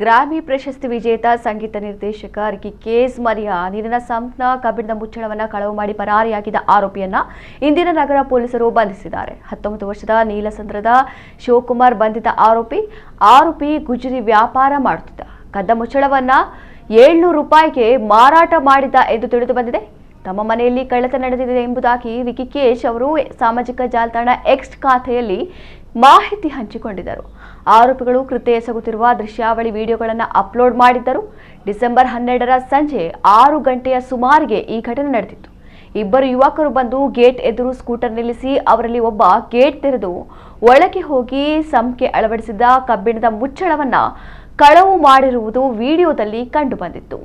Grammy ಪ್ರಶಸ್ತಿ ವಿಜೇತ ಸಂಗೀತ ನಿರ್ದೇಶಕ ರಿಕಿ ಕೇಸ್ ಮರಿಯಾ ನೀರಿನ ಸಂಪ್ನ ಕಬ್ಬಿಣದ ಮುಚ್ಚಳವನ್ನು ಕಳವು ಮಾಡಿ ಪರಾರಿಯಾಗಿದ್ದ ಆರೋಪಿಯನ್ನ ಇಂದಿನ ನಗರ ಪೊಲೀಸರು ಬಂಧಿಸಿದ್ದಾರೆ. 19 ವರ್ಷದ ನೀಲಸಂದ್ರದ ಶಿವಕುಮಾರ್ ಬಂಧಿತ ಆರೋಪಿ ಗುಜರಿ ವ್ಯಾಪಾರ ಮಾಡುತ್ತಿದ್ದ. ಕದ್ದ ಮುಚ್ಚಳವನ್ನ 700 ರೂಪಾಯಿಗೆ ಮಾರಾಟ ಮಾಡಿದ್ದ ಎಂದು ತಿಳಿದು ಬಂದಿದೆ. ತಮ್ಮ ಮನೆಯಲ್ಲಿ ಕಳ್ಳತನ ನಡೆದಿದೆ ಎಂಬುದಾಗಿ ರಿಕಿ ಕೇಶ್ ಅವರು ಸಾಮಾಜಿಕ ಜಾಲತಾಣ ಎಕ್ಸ್ ಖಾತೆಯಲ್ಲಿ ಮಾಹಿತಿ ಹಂಚಿಕೊಂಡಿದ್ದರು. ಆರೋಪಿಗಳು ಕೃತ್ಯ ಎಸಗುತ್ತಿರುವ ದೃಶ್ಯಾವಳಿ ವಿಡಿಯೋಗಳನ್ನು ಅಪ್ಲೋಡ್ ಮಾಡಿದ್ದರು. ಡಿಸೆಂಬರ್ 12ರ ಸಂಜೆ 6 ಗಂಟೆಯ ಸುಮಾರಿಗೆ ಈ ಘಟನೆ ನಡೆದಿತ್ತು. ಇಬ್ಬರು ಯುವಕರು ಬಂದು ಗೇಟ್ ಎದುರು ಸ್ಕೂಟರ್ ನಿಲ್ಲಿಸಿ ಅವರಲ್ಲಿ ಒಬ್ಬ ಗೇಟ್ ತೆರೆದು ಒಳಗೆ ಹೋಗಿ ಸಂಖ್ಯೆ ಅಳವಡಿಸಿದ್ದ ಕಬ್ಬಿಣದ ಮುಚ್ಚಳವನ್ನ ಕಳವು ಮಾಡಿರುವುದು ವಿಡಿಯೋದಲ್ಲಿ ಕಂಡುಬಂದಿತ್ತು.